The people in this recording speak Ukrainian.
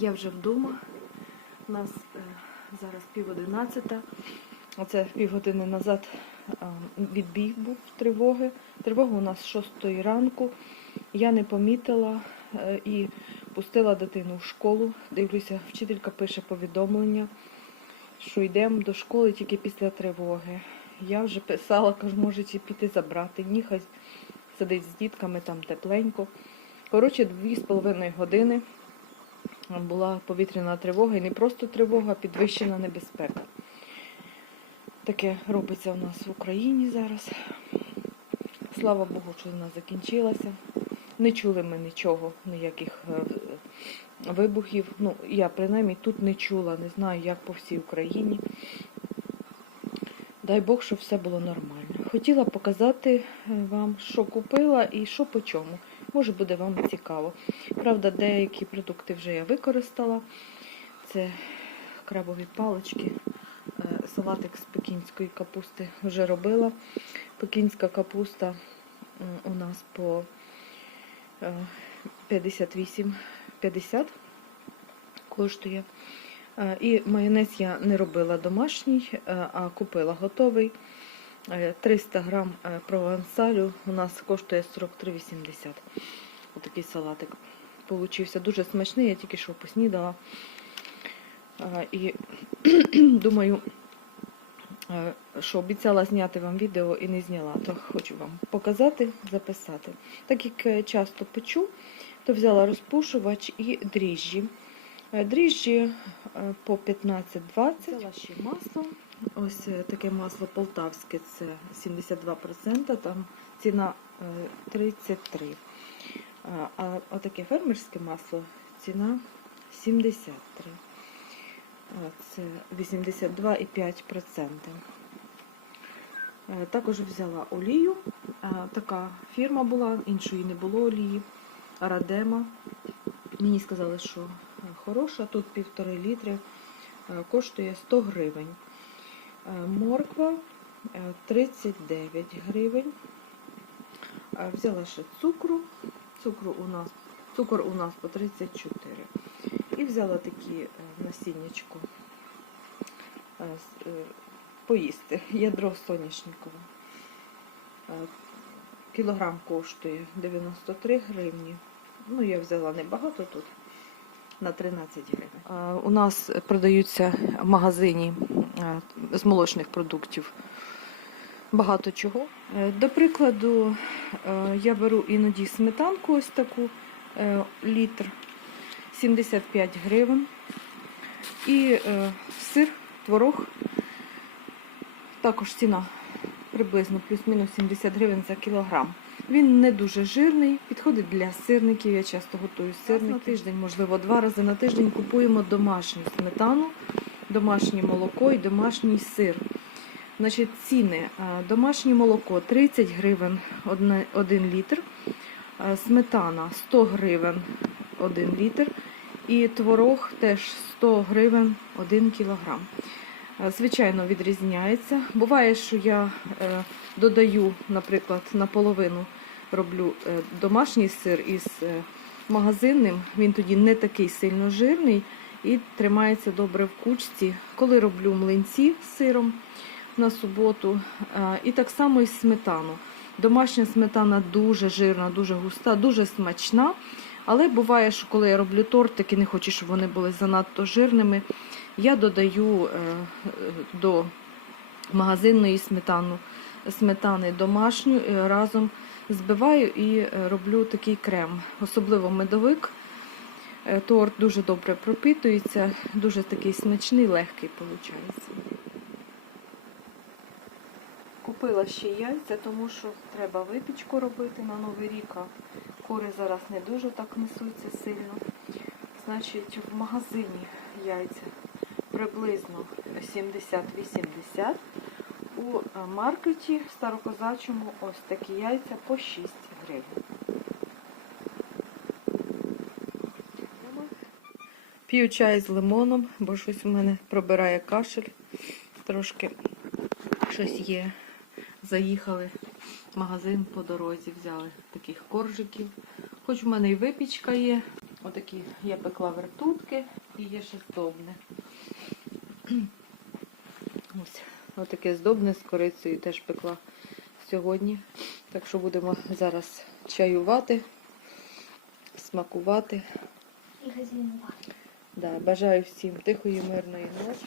Я вже вдома. У нас е, зараз пів одинадцята. Оце півгодини назад відбій був тривоги. Тривога у нас з 6 ранку. Я не помітила е, і пустила дитину в школу. Дивлюся, вчителька пише повідомлення, що йдемо до школи тільки після тривоги. Я вже писала, кажу, можете піти забрати. Ні, хай сидить з дітками, там тепленько. Коротше, дві з половиною години була повітряна тривога, і не просто тривога, а підвищена небезпека. Таке робиться у нас в Україні зараз. Слава Богу, що вона закінчилася. Не чули ми нічого, ніяких е, вибухів. Ну, я принаймні тут не чула, не знаю, як по всій Україні. Дай Бог, щоб все було нормально. Хотіла показати е, вам, що купила і що по чому. Може буде вам цікаво. Правда, деякі продукти вже я використала. Це крабові палички, е, салатик з пекінської капусти вже робила. Пекінська капуста у нас по е, 58,50 коштує. Е, І майонез я не робила домашній, е, а купила готовий. Е, 300 грам е, провансалю у нас коштує 43,80. Отакий салатик получився. Дуже смачний, я тільки що поснідала. Е, І думаю, е, що обіцяла зняти вам відео і не зняла, то хочу вам показати, записати. Так як е, часто печу, то взяла розпушувач і дріжджі. Е, Дріжджі е, по 15-20. Взяла ще масло. Ось е, таке масло полтавське, це 72%, там ціна е, 33. А, отаке фермерське масло ціна 73. А, Це 82,5%. Е, Також взяла олію. Така фірма була, іншої не було олії. Радема. Мені сказали, що хороша, тут півтори літри, е, коштує 100 гривень. Е, Морква е, 39 гривень. Е, Взяла ще цукру. Цукру у нас, цукор у нас по 34. І взяла такі насіннячко поїсти. Ядро соняшникове. Кілограм коштує 93 гривні. Ну, я взяла небагато тут. На 13 гривень. Е, У нас продаються в магазині е, з молочних продуктів багато чого. Е, До прикладу, я беру іноді сметанку ось таку літр 75 гривень. І сир, творог. Також ціна приблизно плюс-мінус 70 гривень за кілограм. Він не дуже жирний, підходить для сирників. Я часто готую сирники. На тиждень, можливо, два рази на тиждень купуємо домашню сметану, домашнє молоко і домашній сир. Значить, ціни. Е, Домашнє молоко 30 гривень 1 літр, е, сметана 100 гривень 1 літр і творог теж 100 гривень 1 кілограм. Звичайно, відрізняється. Буває, що я е, додаю, наприклад, наполовину роблю е, домашній сир із е, магазинним. Він тоді не такий сильно жирний і тримається добре в кучці. Коли роблю млинці з сиром на суботу, і так само і сметану. Домашня сметана дуже жирна, дуже густа, дуже смачна. Але буває, що коли я роблю тортики, не хочу, щоб вони були занадто жирними. Я додаю е, до магазинної сметану, сметани домашню, е, разом збиваю і е, роблю такий крем. Особливо медовик. Торт дуже добре пропитується, дуже такий смачний, легкий виходить. Купила ще яйця, тому що треба випічку робити на Новий рік, а кури зараз не дуже так несуться сильно. Значить, в магазині яйця приблизно 70-80. У е, маркеті старокозачому ось такі яйця по 6 гривень. П'ю чай з лимоном, бо щось у мене пробирає кашель. Трошки щось є. Заїхали в магазин по дорозі, взяли таких коржиків. Хоч в мене і випічка є, Отакі я пекла вертутки і є ще здобне. Ось, отаке здобне з корицею теж пекла сьогодні. Так що будемо зараз чаювати, смакувати. І газінувати. Да, бажаю всім тихої, мирної ночі.